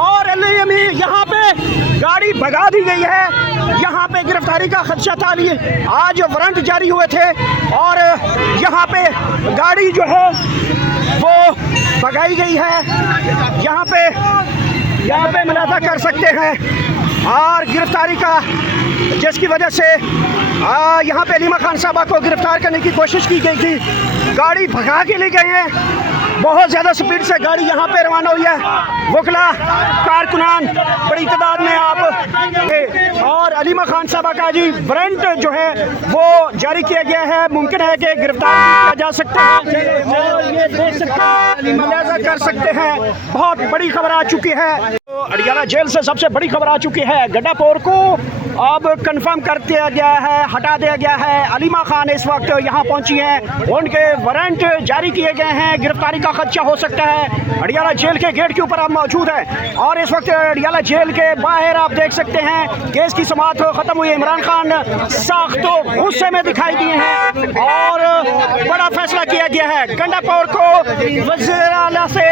और यहाँ पे गाड़ी भगा दी गई है। यहाँ पे गिरफ्तारी का खदशा था। लिए आज वारंट जारी हुए थे और यहाँ पे गाड़ी जो है वो भगाई गई है। यहाँ पे मुलाजा कर सकते हैं और गिरफ्तारी का, जिसकी वजह से यहाँ पे अलीमा खान साहबा को गिरफ्तार करने की कोशिश की गई थी। गाड़ी भगा के ले गए हैं। बहुत ज़्यादा स्पीड से गाड़ी यहाँ पे रवाना हुई है। वकला, कारकुनान बड़ी तादाद में आप और अलीमा खान साहबा का जी वारंट जो है वो जारी किया गया है। मुमकिन है कि गिरफ्तार किया जा सकता है और ये देख सकते हैं, मुलाजा कर सकते हैं। बहुत बड़ी खबर आ चुकी है। तो अडियाला जेल से सबसे बड़ी खबर आ चुकी है। गंडापुर को अब कंफर्म कर दिया गया है, हटा दिया गया है। अलीमा खान इस वक्त यहाँ पहुँची हैं, उनके वारंट जारी किए गए हैं। गिरफ्तारी का खदशा हो सकता है। अडियाला जेल के गेट के ऊपर आप मौजूद हैं और इस वक्त अडियाला जेल के बाहर आप देख सकते हैं केस की समाअत खत्म हुई। इमरान खान साख्तो गुस्से में दिखाई दिए हैं और बड़ा फैसला किया गया है। गंडापुर को वज़ीर आला से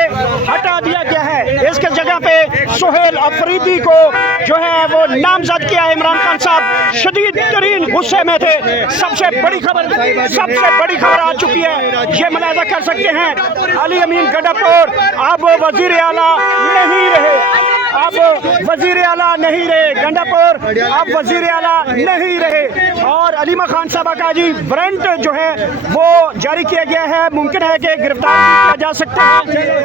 हटा दिया गया है। इसके जगह पे सुहेल अफरीदी को जो है वो नामजद किया है। इमरान खान साहब शदीद तरीन गुस्से में थे। सबसे बड़ी खबर आ चुकी है, ये मुलाजा कर सकते हैं। अली अमीन गंडापुर अब वज़ीर आला नहीं रहे। अब वज़ीर आला नहीं रहे। गंडापुर अब वज़ीर आला नहीं रहे और अलीमा खान साहबा का जी वारंट जो है वो जारी किया गया है। मुमकिन है कि गिरफ्तार किया जा सकता है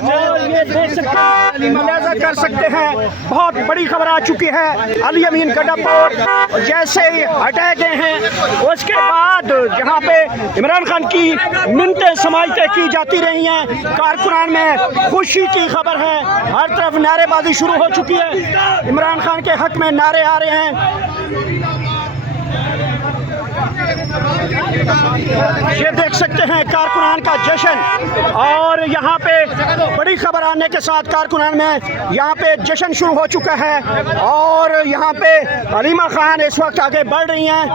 और ये देख सकते हैं, मुलाजा कर सकते हैं। बहुत बड़ी खबर आ चुकी है। अली अमीन गंडापुर जैसे ही हटाए गए हैं उसके बाद जहाँ पे इमरान खान की मिन्नतें समाइतें की जाती रही हैं। कारकुनान में खुशी की खबर है। हर तरफ नारेबाजी शुरू हो चुकी है। इमरान खान के हक में नारे आ रहे हैं। ये देख सकते हैं कारकुनान का जश्न और यहाँ पे बड़ी खबर आने के साथ कारकुनान में यहाँ पे जश्न शुरू हो चुका है और यहाँ पे अलीमा खान इस वक्त आगे बढ़ रही हैं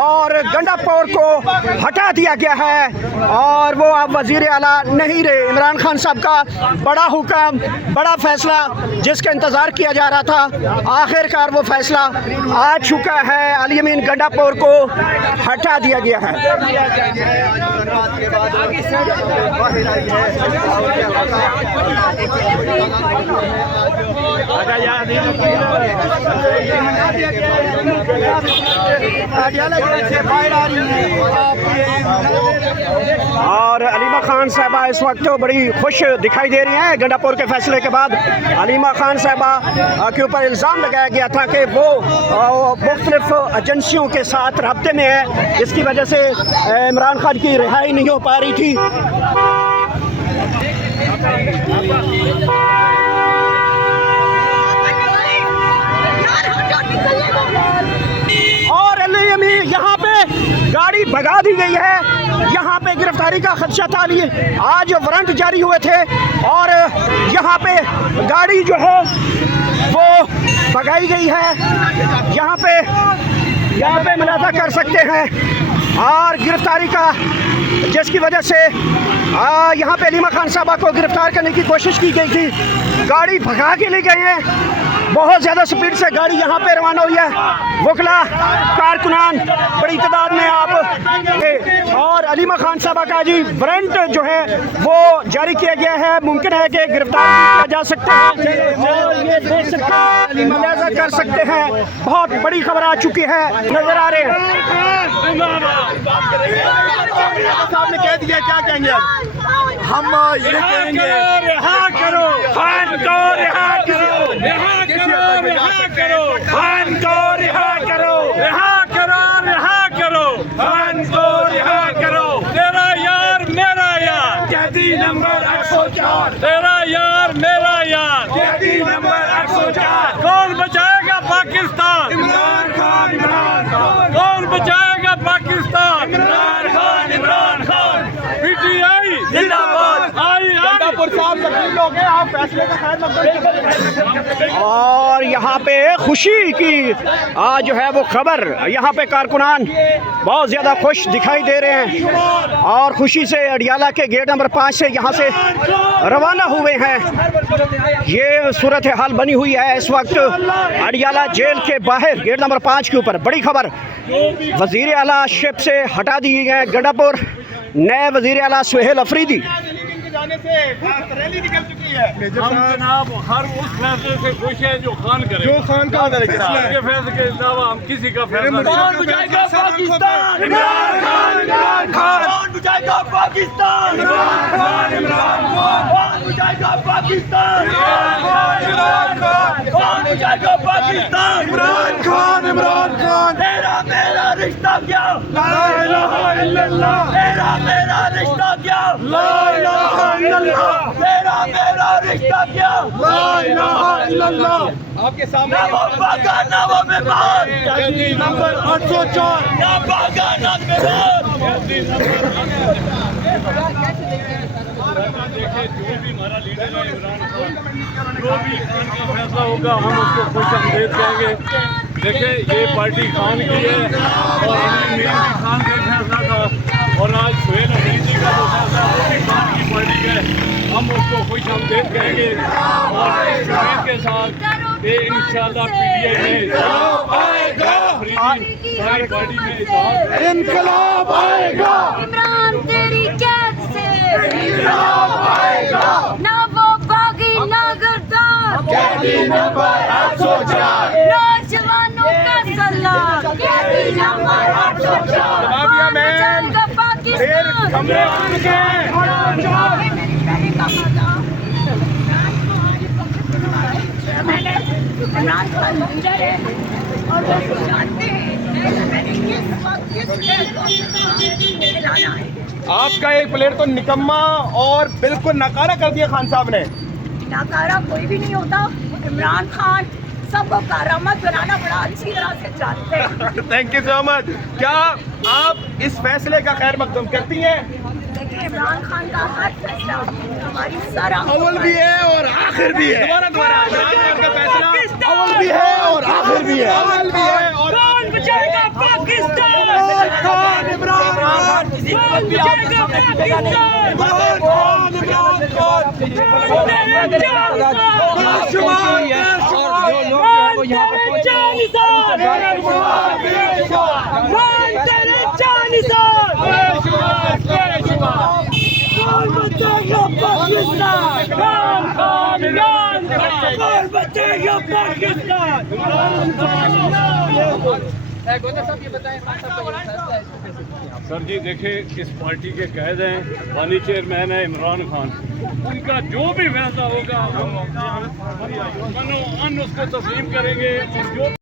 और गंडापुर को हटा दिया गया है और वो अब वज़ीर आला नहीं रहे। इमरान खान साहब का बड़ा हुक्म, बड़ा फैसला जिसका इंतज़ार किया जा रहा था, आखिरकार वो फैसला आ चुका है। अली अमीन गंडापुर को हटा दिया गया है। और अलीमा खान साहबा इस वक्त तो बड़ी खुश दिखाई दे रही हैं। गंडापुर के फैसले के बाद अलीमा खान साहबा के ऊपर इल्ज़ाम लगाया गया था कि वो मुख्तलिफ एजेंसियों के साथ रब्ते में है, इसकी वजह से इमरान खान की रिहाई नहीं हो पा रही थी। और यहाँ पे गाड़ी भगा दी गई है। यहाँ पे गिरफ्तारी का खदशा था। लिए आज वारंट जारी हुए थे और यहाँ पे गाड़ी जो है वो भगाई गई है। यहाँ पे मुलाजा कर सकते हैं और गिरफ्तारी का, जिसकी वजह से यहाँ पे अलीमा खान साहबा को गिरफ्तार करने की कोशिश की गई थी। गाड़ी भगा के ले गए हैं। बहुत ज़्यादा स्पीड से गाड़ी यहाँ पे रवाना हुई है। वकला, कारकुनान बड़ी तादाद में आप और अलीमा खान साहबा का जी वारंट जो है वो जारी किया गया है। मुमकिन है कि गिरफ्तार किया जा सकता है और ये देख सकते हैं, मुलाजा कर सकते हैं। बहुत बड़ी खबर आ चुकी है। नजर आ रहे हैं साहब ने कह दिया, क्या कहेंगे हम ये कहेंगे रिहा करो खान को, रिहा करो, रिहा करो, रिहा करो खान को, रिहा करो, रिहा करो, रिहा करो खान को, रिहा करो। तेरा यार मेरा यार, कैदी नंबर 104, तेरा यार मेरा यार, कैदी नंबर 104। कौन बचाएगा पाकिस्तान? इमरान खान, इमरान खान। कौन बचाएगा पाकिस्तान? इमरान खान, इमरान खान। पीटीआई जिंदाबाद। गंडापुर साहब तकलीफ हो गए, आप फैसले का खैर मकदम। और यहाँ पे खुशी की आज जो है वो खबर, यहाँ पे कारकुनान बहुत ज़्यादा खुश दिखाई दे रहे हैं और खुशी से अडियाला के गेट नंबर 5 से यहाँ से रवाना हुए हैं। ये सूरत हाल बनी हुई है इस वक्त अडियाला जेल के बाहर गेट नंबर 5 के ऊपर। बड़ी खबर, वज़ीर आला शिप से हटा दिए गए गंडापुर, नए वज़ीर आला सुहेल अफरीदी। जाने से रैली निकल चुकी है। हम जनाब हर उस फैसले से खुश है जो खान करे, जो खान का के फैसले के अलावा हम किसी का फैसला नहीं। कौन बुझाएगा पाकिस्तान? इमरान खान, इमरान खान। कौन बुझाएगा पाकिस्तान? इमरान खान, इमरान खान। कौन बुझाएगा पाकिस्तान? इमरान खान, इमरान खान। कौन बुझाएगा पाकिस्तान? इमरान खान, इमरान खान। तेरा मेरा रिश्ता क्या? ला इलाहा इल्लल्लाह। तेरा मेरा रिश्ता क्या? ला इलाहा इल्लल्लाह। तेरा मेरा रिश्ता क्या? ला इलाहा इल्लल्लाह। आपके सामने ना वो भागा ना वो बीमार, नंबर 804 ना भागा ना बीमार। देखे जो भी हमारा लीडर है इमरान खान, जो भी खान का फैसला होगा हम उसको खुश आमदेद कहेंगे। देखे ये पार्टी खान की है और अमीर मीर भी खान का फैसला था और आज सुहेल अफरीदी का जो फैसला वो भी खान की पार्टी का है। हम उसको खुश आमदेद कहेंगे और इस उम्मीद के साथ ये इंशाल्लाह PTI में सारी पार्टी में इनकलाब आएगा। इमरान तेरी कैद से इनकलाब आएगा। ना वो बागी ना गद्दार, कैदी नंबर 804 नौजवानों का सलाह, कैदी नंबर 804। जनाबिया में बचाएगा पाकिस्तान। इमरान के इमरान खान लीडर है और वो जानते हैं मैंने किस वक्त किस है। आपका एक प्लेयर तो निकम्मा और बिल्कुल नकारा कर दिया खान साहब ने। नाकारा कोई भी नहीं होता। इमरान खान सबको कारामत बनाना बड़ा अच्छी तरह से जानते हैं। Thank you so much. क्या आप इस फैसले का खैर मकदम करती हैं? देखिए इमरान खान का हर फैसला हमारी सारा अव्वल भी है और आखिर भी है। दोबारा इमरान खान का फैसला अव्वल भी है और आखिर भी है। अव्वल भी है और कौन बचाएगा पाकिस्तान? इमरान खान, इमरान खान। किसी को भी आपका पाकिस्तान। इमरान खान, इमरान खान। सर जी देखे इस पार्टी के कैद हैं, वानी चेयरमैन है इमरान खान। उनका जो भी फैसला होगा हम मनो अन उसको तस्लीम करेंगे। जो